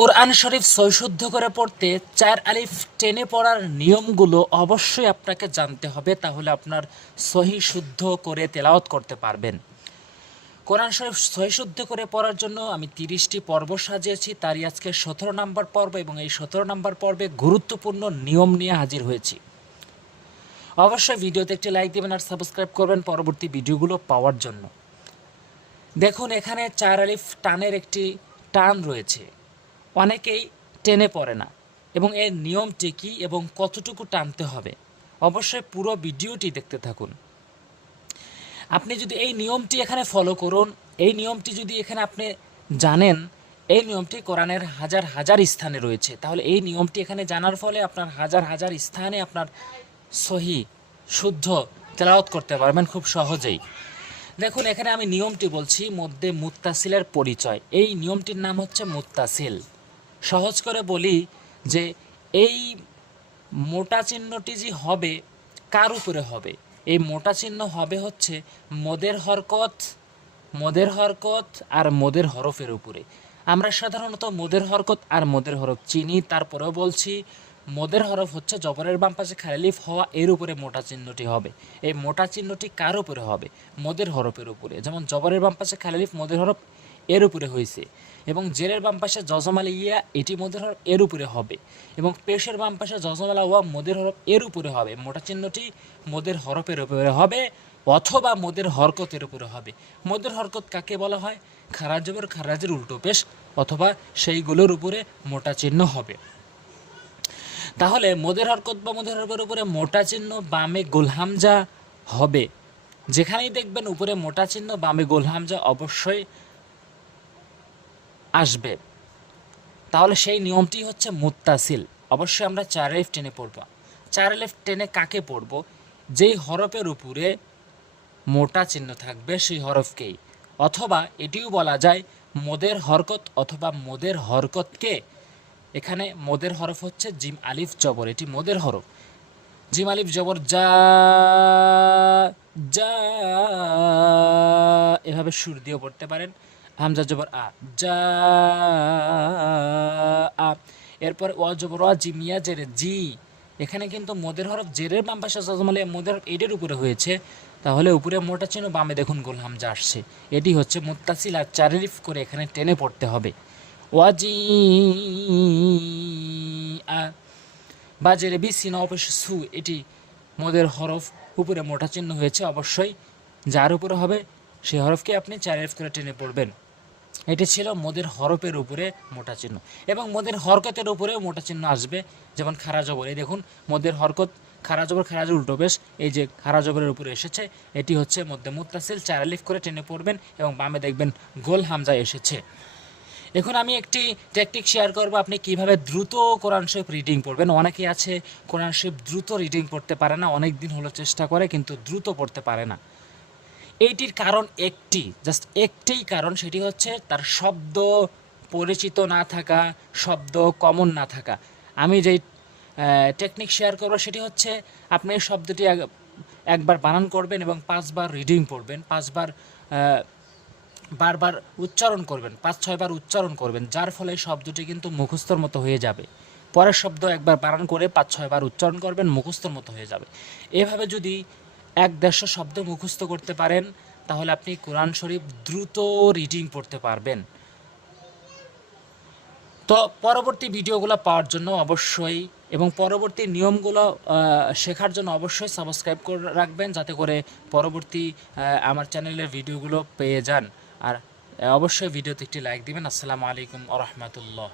কোরআন শরীফ সই শুদ্ধ করে পড়তে ৪ আলিফ টেনে পড়ার নিয়মগুলো অবশ্যই আপনাকে জানতে হবে, তাহলে আপনার সহি শুদ্ধ করে তেলাওয়াত করতে পারবেন। কোরআন শরীফ সহি শুদ্ধ করে পড়ার জন্য আমি ৩০টি পর্ব সাজিয়েছি, তারই আজকে ১৭ নম্বর পর্ব, এবং এই ১৭ নম্বর পর্বে গুরুত্বপূর্ণ নিয়ম নিয়ে হাজির হয়েছি। অবশ্যই ভিডিওতে একটি লাইক দেবেন আর সাবস্ক্রাইব করবেন পরবর্তী ভিডিওগুলো পাওয়ার জন্য। দেখুন, এখানে ৪ আলিফ টানের একটি টান রয়েছে, অনেকেই টেনে পড়ে না, এবং এর নিয়মটি কী এবং কতটুকু টানতে হবে অবশ্যই পুরো ভিডিওটি দেখতে থাকুন। আপনি যদি এই নিয়মটি এখানে ফলো করুন, এই নিয়মটি যদি এখানে আপনি জানেন, এই নিয়মটি কোরআনের হাজার হাজার স্থানে রয়েছে, তাহলে এই নিয়মটি এখানে জানার ফলে আপনার হাজার হাজার স্থানে আপনার সহি শুদ্ধ তেলাওয়াত করতে পারবেন খুব সহজেই। দেখুন, এখানে আমি নিয়মটি বলছি, মধ্যে মুত্তাসিলের পরিচয়। এই নিয়মটির নাম হচ্ছে মুত্তাসিল। সহজ করে বলি যে এই মোটা চিহ্নটি যে হবে কার উপরে হবে, এই মোটা চিহ্ন হবে হচ্ছে মদের হরকত আর মদের হরফের উপরে। আমরা সাধারণত মদের হরকত আর মদের হরফ চিনি, তারপরেও বলছি মদের হরফ হচ্ছে জবরের বাম পাশে খালিফ হওয়া, এর উপরে মোটা চিহ্নটি হবে। এই মোটা চিহ্নটি কার উপরে হবে? মদের হরফের উপরে। যেমন জবরের বাম পাশে খালিফ মদের হরফ এর উপরে হয়েছে, এবং জেরের বাম পাশে জজমাল ইয়া এটি মদের হরফ এর উপরে হবে, এবং পেশের বাম পাশে জজমালা ওয়া মদের হরফ এর উপরে হবে। মোটা চিহ্নটি মদের হরফের উপরে হবে অথবা মদের হরকতের উপরে হবে। মদের হরকত কাকে বলা হয়? খারাজ জবর খারাজের উল্টো পেশ অথবা সেইগুলোর উপরে মোটা চিহ্ন হবে। তাহলে মদের হরকত বা মদের হরফের উপরে মোটা চিহ্ন বামে গোলহামজা হবে। যেখানেই দেখবেন উপরে মোটা চিহ্ন বামে গোলহামজা অবশ্যই আসবে। তাহলে সেই নিয়মটি হচ্ছে মুত্তাসিল। অবশ্যই আমরা ৪ আলিফ টেনে পড়ব। ৪ আলিফ টেনে কাকে পড়ব? যেই হরফের উপরে মোটা চিহ্ন থাকবে সেই হরফকেই, অথবা এটিও বলা যায় মদের হরকত অথবা মদের হরকতকে। এখানে মদের হরফ হচ্ছে জিম আলিফ জবর, এটি মদের হরফ। জিম আলিফ জবর যা, যা, এভাবে সুর দিয়েও পড়তে পারেন। হামজা জবর আ, যা আ। এরপর ওয়া জবর ওয়া, জিমিয়া জেরে জি। এখানে কিন্তু মদের হরফ জেরের বাম পাশে জজমালে মদের হরফ এডের উপরে হয়েছে, তাহলে উপরে মোটা চিহ্ন বামে দেখুন গোল হামজা আসছে। এটি হচ্ছে মুত্তাসিল, আর ৪ আলিফ করে এখানে টেনে পড়তে হবে। ওয়াজি আ, বাজের বিসিনা অবশ্য সু, এটি মদের হরফ উপরে মোটা চিহ্ন হয়েছে, অবশ্যই যার উপরে হবে সেই হরফকে আপনি ৪ আলিফ করে টেনে পড়বেন। এটি ছিল মদের হরফের উপরে মোটা চিহ্ন, এবং মদের হরকতের উপরেও মোটা চিহ্ন আসবে। যেমন খারা জবর, এই দেখুন মদের হরকত খারা জবর খারাজের উল্টো পেশ, এই যে খারা জবরের উপরে এসেছে, এটি হচ্ছে মধ্যে মুত্তাসিল। ৪ আলিফ করে টেনে পড়বেন এবং বামে দেখবেন গোল হামজা এসেছে। এখন আমি একটি টেকনিক শেয়ার করব, আপনি কিভাবে দ্রুত কোরআন শরীফ রিডিং পড়বেন। অনেকেই আছে কোরআন শরীফ দ্রুত রিডিং পড়তে পারে না, অনেক দিন হলো চেষ্টা করে কিন্তু দ্রুত পড়তে পারে না। এইটির কারণ একটি, জাস্ট একটিই কারণ, সেটি হচ্ছে তার শব্দ পরিচিত না থাকা, শব্দ কমন না থাকা। আমি যেই টেকনিক শেয়ার করব সেটি হচ্ছে আপনি এই শব্দটি একবার বানান করবেন এবং 5 বার রিডিং পড়বেন, 5 বার বারবার উচ্চারণ করবেন, 5-6 বার উচ্চারণ করবেন, যার ফলে শব্দটি কিন্তু মুখস্থর মতো হয়ে যাবে। পরের শব্দ একবার বানান করে 5-6 বার উচ্চারণ করবেন, মুখস্থর মতো হয়ে যাবে। এভাবে যদি 1-150 শব্দ মুখস্থ করতে পারেন, তাহলে আপনি কোরআন শরীফ দ্রুত রিডিং পড়তে পারবেন। তো পরবর্তী ভিডিওগুলো পাওয়ার জন্য অবশ্যই এবং পরবর্তী নিয়মগুলো শেখার জন্য অবশ্যই সাবস্ক্রাইব করে রাখবেন, যাতে করে পরবর্তী আমার চ্যানেলের ভিডিওগুলো পেয়ে যান। আর অবশ্যই ভিডিওতে একটি লাইক দিবেন। আসসালামু আলাইকুম ওয়া রাহমাতুল্লাহ।